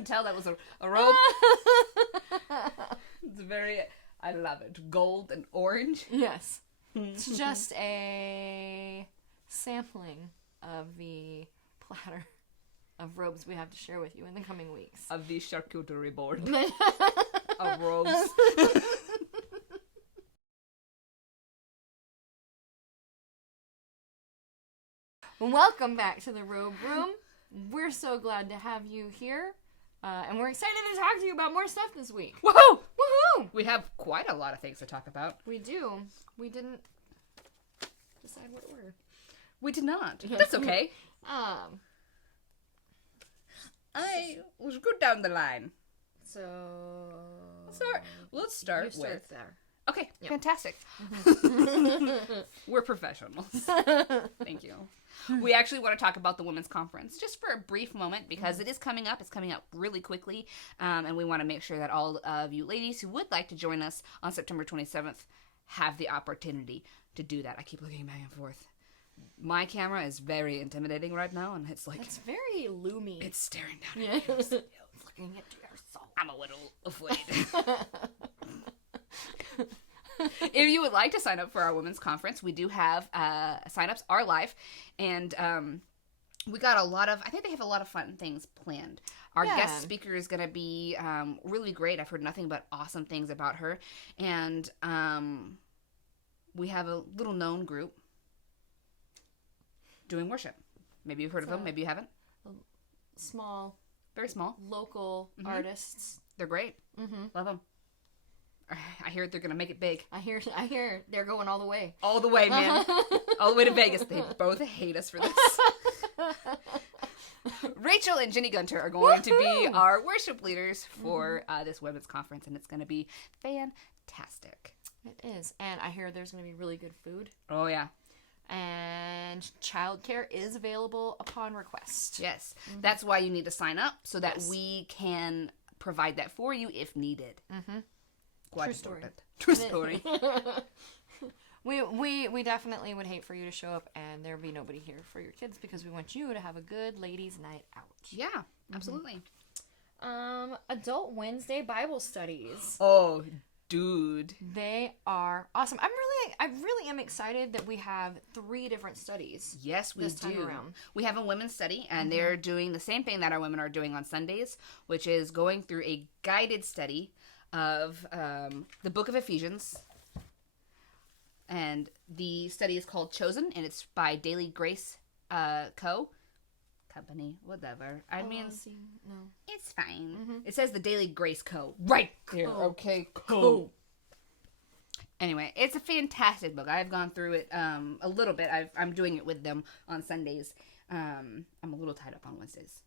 couldn't tell that was a robe. It's I love it. Gold and orange. Yes. It's just a sampling of the platter of robes we have to share with you in the coming weeks. Of the charcuterie board. Of robes. Welcome back to the Robe Room. We're so glad to have you here. And we're excited to talk to you about more stuff this week. Woohoo! Woohoo! We have quite a lot of things to talk about. We do. We didn't decide what order. We did not. That's okay. I was good down the line. So... Let's start you start with... there. Okay, Yep. fantastic. We're professionals. Thank you. We actually want to talk about the women's conference just for a brief moment because it is coming up. It's coming up really quickly, and we want to make sure that all of you ladies who would like to join us on September 27th have the opportunity to do that. I keep looking back and forth. My camera is very intimidating right now, and it's like... It's very loomy. It's staring down at you. It's looking into your soul. I'm a little afraid. If you would like to sign up for our women's conference, we do have sign-ups are live, and we got I think they have a lot of fun things planned. Our guest speaker is going to be really great. I've heard nothing but awesome things about her, and we have a little known group doing worship. Maybe you've heard of them, maybe you haven't. Small. Very small. Local artists. They're great. Love them. I hear they're going to make it big. I hear they're going all the way. All the way, man. All the way to Vegas. They both hate us for this. Rachel and Jenny Gunter are going to be our worship leaders for this women's conference, and it's going to be fantastic. It is. And I hear there's going to be really good food. Oh, yeah. And childcare is available upon request. Yes. That's why you need to sign up so that we can provide that for you if needed. True story. True story. We definitely would hate for you to show up and there be nobody here for your kids because we want you to have a good ladies' night out. Yeah, absolutely. Adult Wednesday Bible studies. Oh, dude. They are awesome. I really am excited that we have 3 different studies. Yes, we this time do. around. We have a women's study, and they're doing the same thing that our women are doing on Sundays, which is going through a guided study of the book of Ephesians. And the study is called Chosen, and it's by Daily Grace Company, whatever. I mean, no. It's fine. It says the Daily Grace Co. right there. Okay, cool. Anyway, it's a fantastic book. I've gone through it a little bit. I'm doing it with them on Sundays. I'm a little tied up on Wednesdays.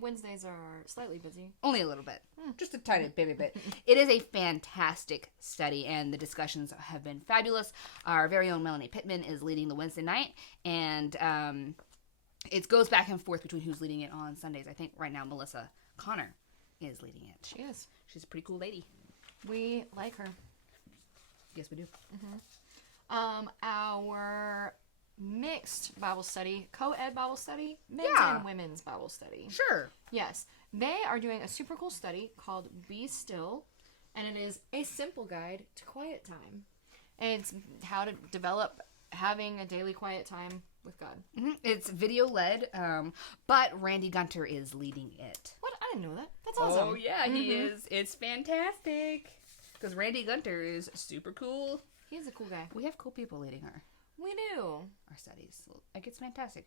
Wednesdays are slightly busy. Only a little bit. Just a tiny baby bit. It is a fantastic study, and the discussions have been fabulous. Our very own Melanie Pittman is leading the Wednesday night, and it goes back and forth between who's leading it on Sundays. I think right now Melissa Connor is leading it. She is. She's a pretty cool lady. We like her. Yes, we do. Our mixed Bible study, co-ed Bible study, men's and women's Bible study. Sure. Yes. They are doing a super cool study called Be Still, and it is a simple guide to quiet time. And it's how to develop having a daily quiet time with God. It's video-led, but Randy Gunter is leading it. What? I didn't know that. That's awesome. Oh, yeah, he is. It's fantastic. Because Randy Gunter is super cool. He's a cool guy. We have cool people leading We do. our studies. Like, it's fantastic.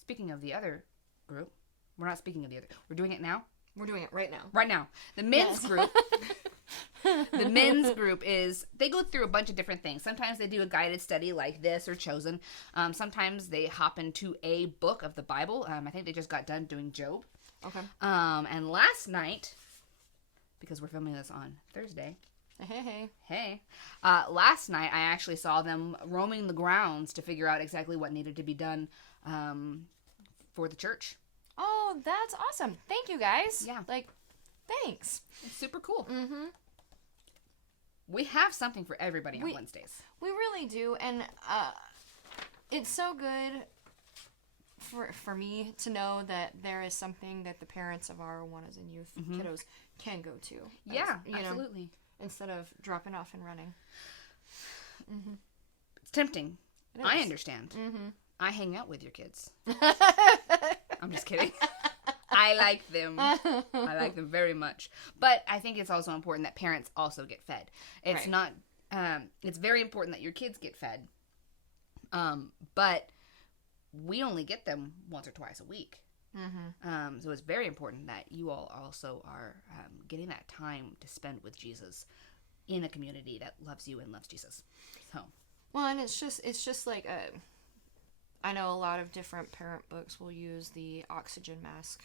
Speaking of the other group, we're not speaking of the other. We're doing it now? We're doing it right now. Right now. The men's group. The men's group is, they go through a bunch of different things. Sometimes they do a guided study like this or Chosen. Sometimes they hop into a book of the Bible. I think they just got done doing Job. Okay. And last night, because we're filming this on Thursday. Hey. Last night, I actually saw them roaming the grounds to figure out exactly what needed to be done for the church. Oh, that's awesome. Thank you, guys. Yeah. Thanks. It's super cool. We have something for everybody on Wednesdays. We really do, and it's so good for me to know that there is something that the parents of our Awanas and youth kiddos can go to. Yeah, you know, absolutely. instead of dropping off and running. It's tempting. It I is. understand. I hang out with your kids. I'm just kidding. I like them. I like them very much. But I think it's also important that parents also get fed. It's Right. not, it's very important that your kids get fed. But we only get them once or twice a week. So it's very important that you all also are getting that time to spend with Jesus in a community that loves you and loves Jesus. So, Well, and it's just like I know a lot of different parent books will use the oxygen mask.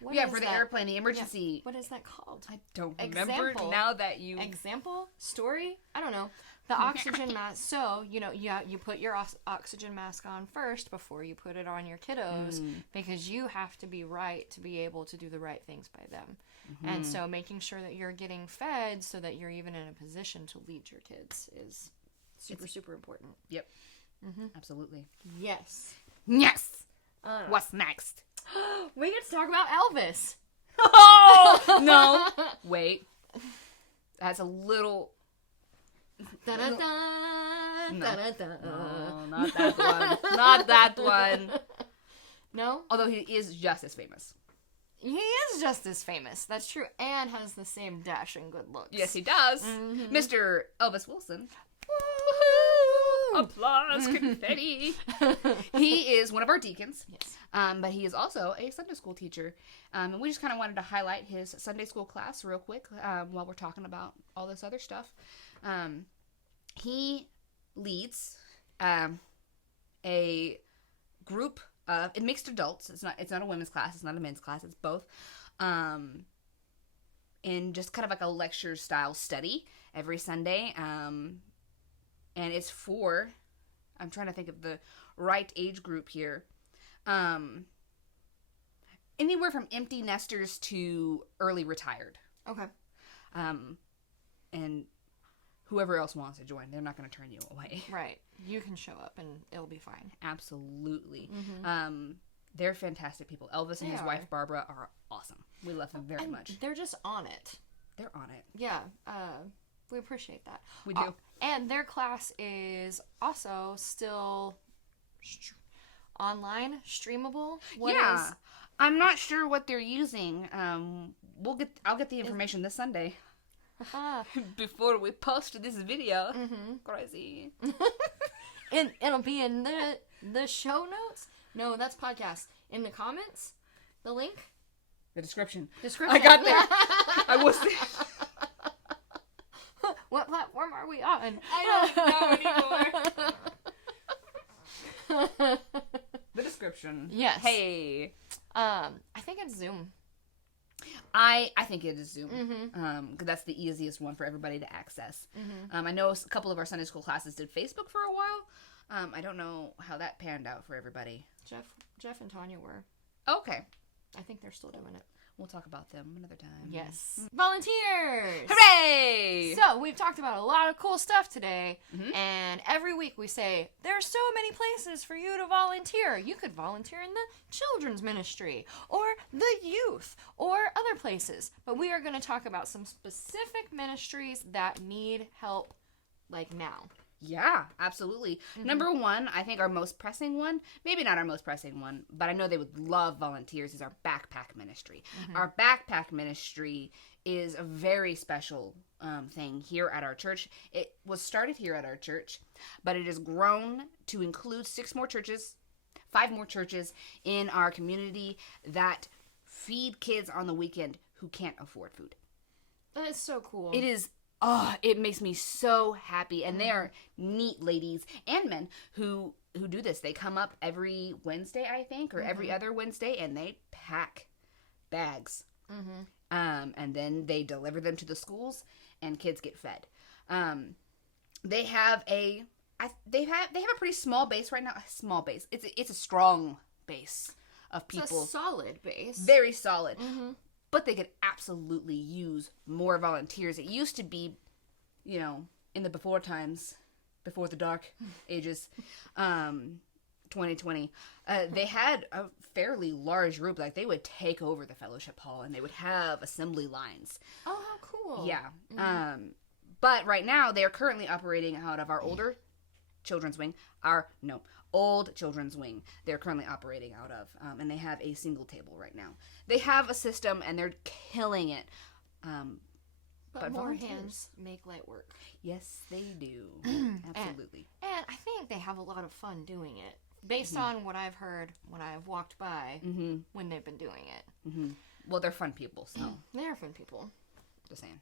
What yeah, is for the that? airplane, the emergency. What is that called? I don't remember Example. now that you. Example? Story? I don't know. The oxygen mask. So, you put your oxygen mask on first before you put it on your kiddos because you have to be right to be able to do the right things by them. And so making sure that you're getting fed so that you're even in a position to lead your kids is super important. Yep. Absolutely. Yes. Yes. What's next? We get to talk about Elvis. Oh no! Wait. That's a little. Da-da-da, No. da-da-da. No, not that one. Not that one. No? Although he is just as famous. He is just as famous. That's true. And has the same dash and good looks. Yes, he does. Mr. Elvis Wilson. Woo! Applause, confetti. He is one of our deacons. Yes. But he is also a Sunday school teacher. And we just kind of wanted to highlight his Sunday school class real quick while we're talking about all this other stuff. He leads a group of mixed adults. It's not a women's class. It's not a men's class. It's both. In just kind of like a lecture style study every Sunday. And it's for, I'm trying to think of the right age group here. Anywhere from empty nesters to early retired. Okay. And whoever else wants to join, they're not going to turn you away. Right. You can show up and it'll be fine. Absolutely. They're fantastic people. Elvis and his wife Barbara are awesome. We love them very much. They're just on it. They're on it. Yeah. We appreciate that. We do. And their class is also still online, streamable. What is- I'm not sure what they're using. I'll get the information this Sunday. Before we post this video. Crazy. And it'll be in the show notes. No, that's podcast. In the comments, the link, The description. description. I got there. I was there. What platform are we on? I don't know anymore. The description. Yes. Hey. I think it's Zoom. I think it is Zoom. Because that's the easiest one for everybody to access. I know a couple of our Sunday school classes did Facebook for a while. I don't know how that panned out for everybody. Jeff and Tanya were. Okay. I think they're still doing it. We'll talk about them another time. Yes. Volunteers! Hooray! So, we've talked about a lot of cool stuff today, and every week we say, there are so many places for you to volunteer. You could volunteer in the children's ministry, or the youth, or other places. But we are going to talk about some specific ministries that need help, like now. Yeah, absolutely. Number one, I think our most pressing one, maybe not our most pressing one, but I know they would love volunteers, is our backpack ministry. Our backpack ministry is a very special thing here at our church. It was started here at our church, but it has grown to include 5 more churches in our community that feed kids on the weekend who can't afford food. That is so cool. It is. Oh, it makes me so happy. And they are neat ladies and men who do this. They come up every Wednesday, I think, or every other Wednesday, and they pack bags. And then they deliver them to the schools, and kids get fed. They have a pretty small base right now. A small base. It's a strong base of people. It's a solid base. Very solid. But they could absolutely use more volunteers. It used to be, in the before times, before the dark ages, 2020, they had a fairly large group. Like, they would take over the fellowship hall, and they would have assembly lines. Oh, how cool. Yeah. But right now, they are currently operating out of our old children's wing. They're currently operating out of. And they have a single table right now. They have a system, and they're killing it. But more hands make light work. Yes, they do. Absolutely. And I think they have a lot of fun doing it. Based on what I've heard when I've walked by when they've been doing it. Well, they're fun people, so. They're fun people. Just saying.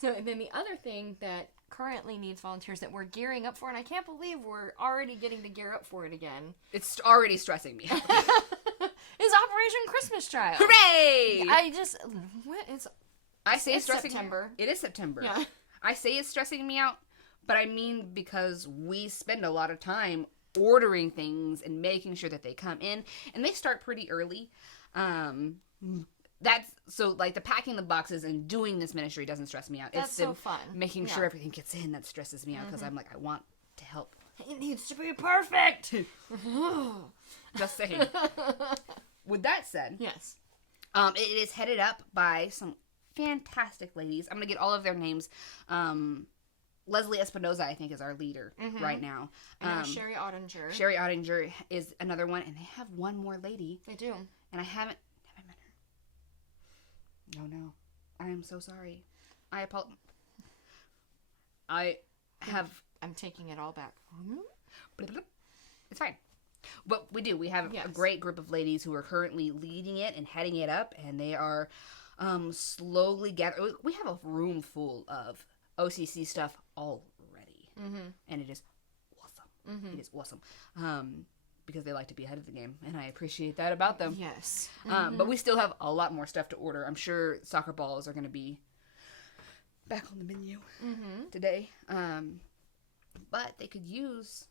So then the other thing that currently needs volunteers that we're gearing up for, and I can't believe we're already getting to gear up for it again. It's already stressing me out. is Operation Christmas Child. Hooray! I say it's stressing September. It is September. Yeah. I say it's stressing me out, but I mean because we spend a lot of time ordering things and making sure that they come in, and they start pretty early. That's so like the packing the boxes and doing this ministry doesn't stress me out. That's it's so fun. Making sure everything gets in that stresses me out because I'm like, I want to help. It needs to be perfect. Just saying. With that said, yes, it is headed up by some fantastic ladies. I'm gonna get all of their names. Leslie Espinoza, I think, is our leader right now. Sherry Ottinger. Sherry Ottinger is another one, and they have one more lady. They do. And I haven't met her. No. I am so sorry. I apologize. I'm taking it all back. It's fine. But we do. We have a great group of ladies who are currently leading it and heading it up, and they are slowly gathering. We have a room full of OCC stuff already, and it is awesome. It is awesome because they like to be ahead of the game, and I appreciate that about them. Yes, but we still have a lot more stuff to order. I'm sure soccer balls are going to be back on the menu today, but they could use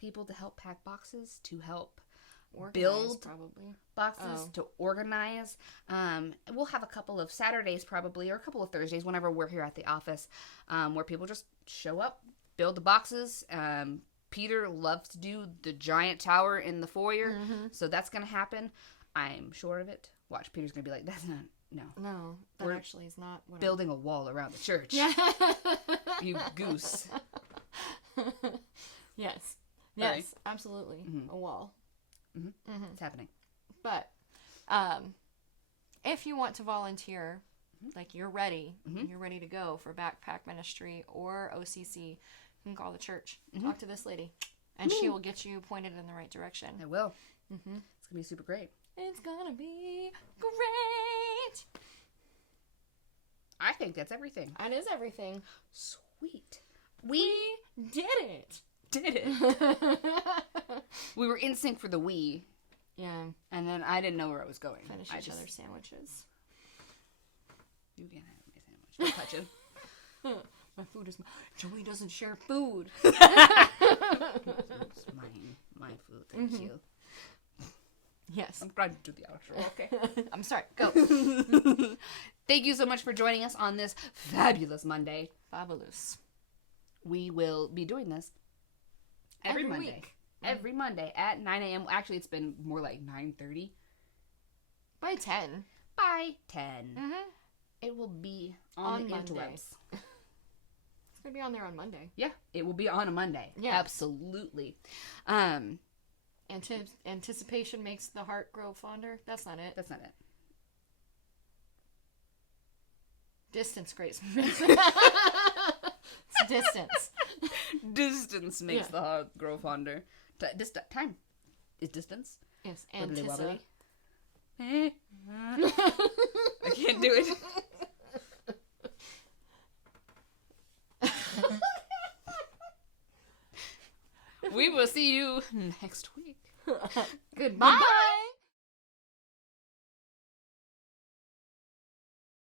people to help pack boxes, to help build boxes, to organize. We'll have a couple of Saturdays probably, or a couple of Thursdays whenever we're here at the office, where people just show up, build the boxes. Peter loves to do the giant tower in the foyer, so that's going to happen. I'm sure of it. Watch, Peter's going to be like, that's not, no, that we're actually is not what building a wall around the church. Yeah. You goose. Yes, Right. absolutely. A wall. It's happening. But if you want to volunteer, like you're ready to go for backpack ministry or OCC, you can call the church, talk to this lady, and she will get you pointed in the right direction. I will. It's going to be super great. It's going to be great. I think that's everything. That is everything. Sweet. We did it. We were in sync for the we. Yeah. And then I didn't know where I was going. Finish each other's sandwiches. You can't have my sandwich. Don't touch it. My food is Joey doesn't share food. It's mine. My food. Thank you. Yes. I'm trying to do the outro. Okay. I'm sorry. Go. Thank you so much for joining us on this fabulous Monday. Fabulous. We will be doing this every Monday. Week. Every Monday at 9 a.m. Actually, it's been more like 9:30. By 10. By 10. It will be on the Monday. interwebs. It's going to be on there on Monday. Yeah, it will be on a Monday. Yeah. Absolutely. Anticipation makes the heart grow fonder. That's not it. That's not it. Distance grace. It's distance. Distance makes the heart grow fonder. Time is distance. Yes, Wibbly wobbly. I can't do it. We will see you next week. Goodbye.